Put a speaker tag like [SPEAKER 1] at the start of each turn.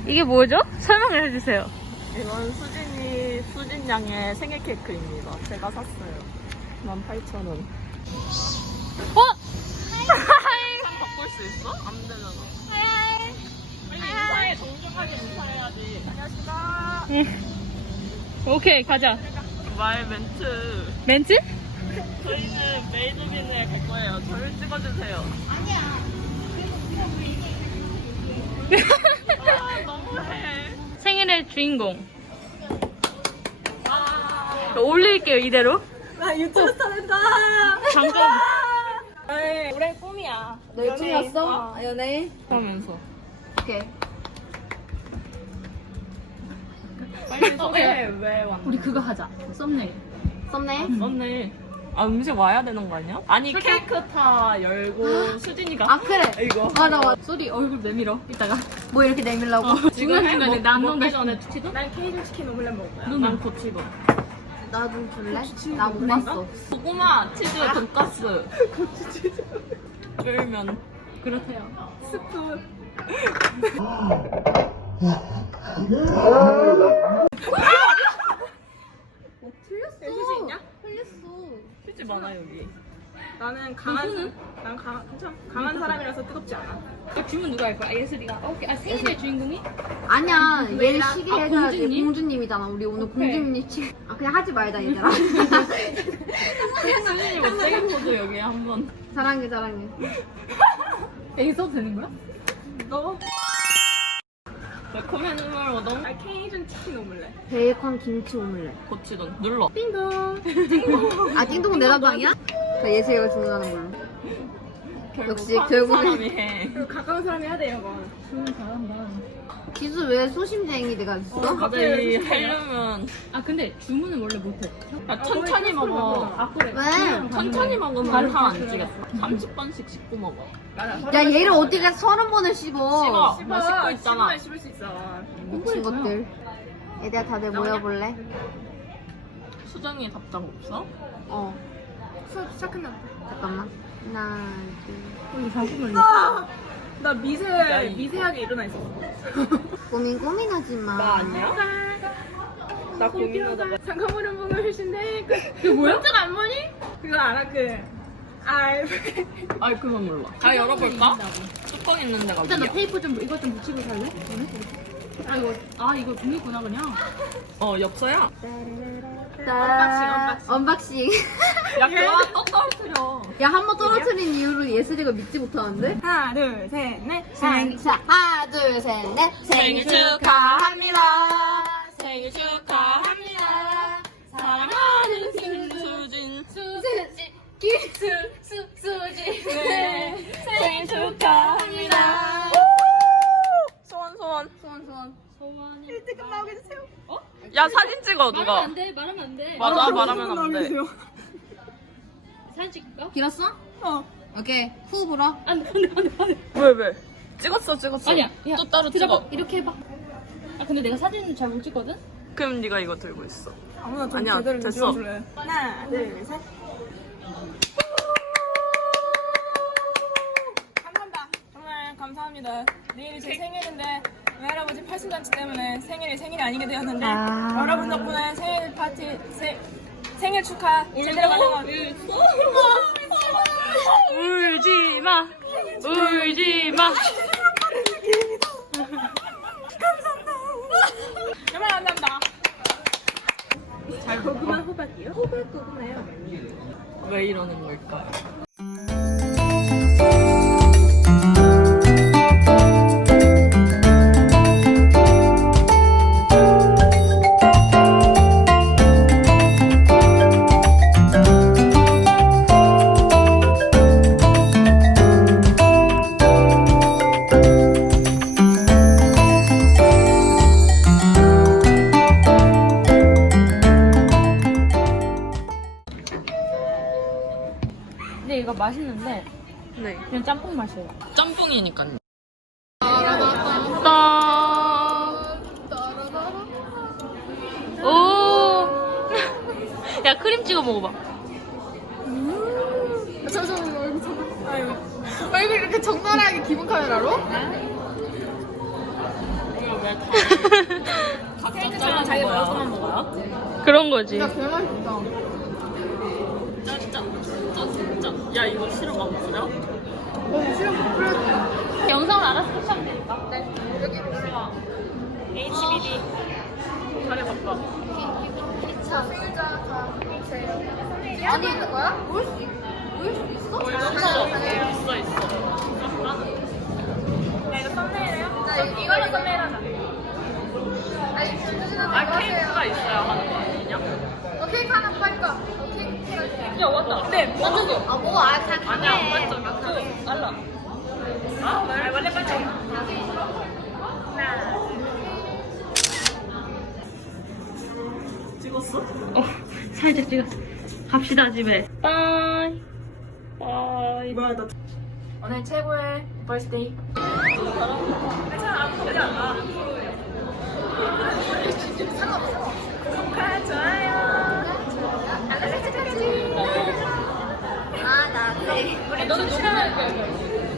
[SPEAKER 1] 이게 뭐죠? 설명을 해주세요.
[SPEAKER 2] 이건 수진 양의 생일 케이크입니다. 제가 샀어요. 18,000원.
[SPEAKER 1] 어?
[SPEAKER 2] 바꿀 수 있어? 안 되잖아. 빨리 인사해. 정중하게 인사해야지. 안녕하십니까.
[SPEAKER 1] 오케이, 가자.
[SPEAKER 2] 말 멘트.
[SPEAKER 1] 멘트?
[SPEAKER 2] 저희는 메이드빈에 갈 거예요. 저를 찍어주세요. 아, 너무해.
[SPEAKER 1] 생일의 주인공. 올릴게요, 이대로.
[SPEAKER 2] 나 유튜브 스타 된다.
[SPEAKER 1] 잠깐.
[SPEAKER 2] 올해 꿈이야.
[SPEAKER 3] 너 유튜브였어? 연예인?
[SPEAKER 2] 하면서.
[SPEAKER 3] 오케이.
[SPEAKER 2] 빨리 소개해. 왜 왔나?
[SPEAKER 1] 우리 그거 하자. 썸네일.
[SPEAKER 3] 썸네?
[SPEAKER 2] 맞네. 아, 음식 와야 되는 거 아니야? 아니, 케이크 타 열고 수진이가.
[SPEAKER 3] 아 그래.
[SPEAKER 2] 이거.
[SPEAKER 3] 맞아 맞아.
[SPEAKER 1] 소리 얼굴 내밀어. 이따가.
[SPEAKER 3] 뭐 이렇게 내밀라고?
[SPEAKER 2] 지금 해?
[SPEAKER 1] 중간중간에
[SPEAKER 2] 먹-
[SPEAKER 1] 난
[SPEAKER 2] 먹기
[SPEAKER 1] 넌
[SPEAKER 2] 전에
[SPEAKER 1] 치킨?
[SPEAKER 2] 난 케이크 치킨 오믈렛 먹을 거야.
[SPEAKER 1] 너는?
[SPEAKER 2] 난 고치도.
[SPEAKER 3] 나 좀 줄래? 나 못 봤어.
[SPEAKER 2] 고구마, 치즈, 돈가스. 고치치즈. 쫄면.
[SPEAKER 1] 그렇대요.
[SPEAKER 2] 스프.
[SPEAKER 3] 틀렸어.
[SPEAKER 2] 수지 있냐?
[SPEAKER 3] 틀렸어.
[SPEAKER 2] 휴지 많아, 여기. 나는 강한, 괜찮아. 강한 사람이라서 뜨겁지 않아.
[SPEAKER 1] 그 주문 누가 할 거야? 예슬이가. 오케이. 아, 생일의 주인공이?
[SPEAKER 3] 아니야. 얘 시계
[SPEAKER 1] 아,
[SPEAKER 3] 해줘야지.
[SPEAKER 1] 공주님?
[SPEAKER 3] 공주님이잖아. 우리 오늘
[SPEAKER 1] 오케이.
[SPEAKER 3] 공주님 치. 아 그냥 하지 말자 얘들아.
[SPEAKER 2] 수진이 못되게 포즈 여기 한 번.
[SPEAKER 3] 사랑해 사랑해.
[SPEAKER 1] 여기 써도 되는 거야?
[SPEAKER 2] 너? 매콤한 걸 얻어? 케이준 치킨 오믈렛.
[SPEAKER 3] 베이컨 김치 오믈렛.
[SPEAKER 2] 고치돈. 눌러.
[SPEAKER 3] 띵동. 아 띵동은 내 담당이야? 그 예슬이가 주문하는 걸로. 역시
[SPEAKER 2] 사는
[SPEAKER 3] 결국엔-
[SPEAKER 2] 사람이 해.
[SPEAKER 4] 가까운 사람이 해야 돼요, 이거.
[SPEAKER 1] 잘한다.
[SPEAKER 3] 기수 왜 소심쟁이 내가 있어?
[SPEAKER 2] 갑자기 하려면
[SPEAKER 1] 아, 근데 주문은 원래 못해.
[SPEAKER 2] 야, 천천히 먹어.
[SPEAKER 1] 아, 그래.
[SPEAKER 3] 왜?
[SPEAKER 2] 천천히 먹으면 살 안 찌겠어. 30번씩 씹고 먹어.
[SPEAKER 3] 야 얘를 어떻게 30번을 씹어?
[SPEAKER 2] 씹어. 나 씹고 있잖아.
[SPEAKER 4] 씹을 수 있어.
[SPEAKER 3] 미친 것들. 얘들아 다들 모여볼래?
[SPEAKER 2] 수정이 답장 없어?
[SPEAKER 3] 어.
[SPEAKER 4] 수업 시작한다.
[SPEAKER 3] 잠깐만. 하나, 둘.
[SPEAKER 1] 우리 40분.
[SPEAKER 4] 나 미세하게 일어나 있어.
[SPEAKER 3] 고민하지 마.
[SPEAKER 2] 나 아니야? 나 고민하다가.
[SPEAKER 4] 잠깐만은 보고 계신데
[SPEAKER 1] 이거 뭐야?
[SPEAKER 4] 깜짝 안 보니? 그거 알아
[SPEAKER 2] 아이, 그건 몰라. 아, 열어볼까? 뚜껑 있는 데가
[SPEAKER 1] 일단 너
[SPEAKER 2] 어디야?
[SPEAKER 1] 테이프 좀, 이것 좀 붙이고 살래? 너네? 이거 종이구나, 그냥.
[SPEAKER 2] 엽서야?
[SPEAKER 3] 언박싱.
[SPEAKER 2] 야, 그만 또 떨어뜨려.
[SPEAKER 3] 야, 한 번 떨어뜨린 이후로 예슬이가 믿지 못하는데?
[SPEAKER 4] 하나, 둘, 셋, 넷.
[SPEAKER 3] 자, 하나, 둘, 셋, 넷.
[SPEAKER 2] 생일 축하합니다. 생일 축하합니다. 사랑하는 수진.
[SPEAKER 3] 수지.
[SPEAKER 2] 네. 생일 축하합니다. 소원.
[SPEAKER 1] 소원이.
[SPEAKER 4] 일찍 끝나오게 해주세요.
[SPEAKER 2] 야, 사진 찍어,
[SPEAKER 1] 말하면
[SPEAKER 2] 누가.
[SPEAKER 1] 안 돼, 말하면 안 돼.
[SPEAKER 2] 맞아, 말하면 안 돼.
[SPEAKER 1] 사진 찍을까?
[SPEAKER 3] 길었어?
[SPEAKER 4] 어.
[SPEAKER 3] 오케이. 후 불어.
[SPEAKER 1] 안 돼.
[SPEAKER 2] 왜? 찍었어.
[SPEAKER 1] 아니야. 야,
[SPEAKER 2] 또 따로
[SPEAKER 1] 들어봐.
[SPEAKER 2] 찍어.
[SPEAKER 1] 이렇게 해봐. 아, 근데 내가 사진 잘 못 찍거든?
[SPEAKER 2] 그럼 네가 이거 들고 있어.
[SPEAKER 4] 아무나 좀
[SPEAKER 2] 아니야,
[SPEAKER 4] 제대로 좀
[SPEAKER 2] 됐어.
[SPEAKER 4] 들어줄래? 하나, 둘, 셋. 감사합니다. 정말 감사합니다. 내일이 제 생일인데 외할아버지 팔순잔치 때문에 생일이 아니게 되었는데 여러분 덕분에 생일 파티 생일 축하 제대로 가능한
[SPEAKER 1] 울지 마. 울지 마.
[SPEAKER 4] 정말 감사합니다.
[SPEAKER 1] 고구마 호박이요? 호박 고구마요.
[SPEAKER 2] 왜 이러는 걸까요?
[SPEAKER 1] 근데 이거 맛있는데
[SPEAKER 2] 네.
[SPEAKER 1] 그냥 짬뽕 맛이에요.
[SPEAKER 2] 짬뽕이니까요.
[SPEAKER 1] 오. 야, 크림 찍어 먹어봐.
[SPEAKER 3] 얼굴 이렇게 적나라하게 기본 카메라로?
[SPEAKER 2] 이거 왜
[SPEAKER 4] 케이크 잘라 자기 먹을 것만 먹어요?
[SPEAKER 5] 그런 거지.
[SPEAKER 3] 진짜 개맛있다.
[SPEAKER 5] 야 이거 싫어 먹으려?
[SPEAKER 4] 영상을 알아서 캡처하면 되니까.
[SPEAKER 3] 네. 여기 보세요.
[SPEAKER 4] HBD.
[SPEAKER 5] 다리 바꿔.
[SPEAKER 3] 피자 다 주세요. 안에 있는 거야? 볼 수 있어?
[SPEAKER 5] 있어.
[SPEAKER 4] 야, 이거 썸네일이에요?
[SPEAKER 3] 나 이거
[SPEAKER 4] 이걸로 썸네일 하자.
[SPEAKER 3] 아니, 주진아
[SPEAKER 5] 아 케이크가 있어야 하는 거 아니냐?
[SPEAKER 3] 케이크 하나 팔까? 케이크
[SPEAKER 5] 야 왔다.
[SPEAKER 4] 네,
[SPEAKER 3] 완전 아, 뭐, 다
[SPEAKER 5] 아니야 안 반짝이야. 알라.
[SPEAKER 4] 아, 원래 빨리.
[SPEAKER 5] 찍었어? 살짝 찍었어. 갑시다 집에. 빠이. 빠이.
[SPEAKER 2] 뭐야 나
[SPEAKER 4] 오늘 최고의 버스데이. 괜찮아, 아무 소리 안 나. 구독과 좋아요.
[SPEAKER 3] 아, 나, 네.
[SPEAKER 4] 우리 너는 시간을 껴.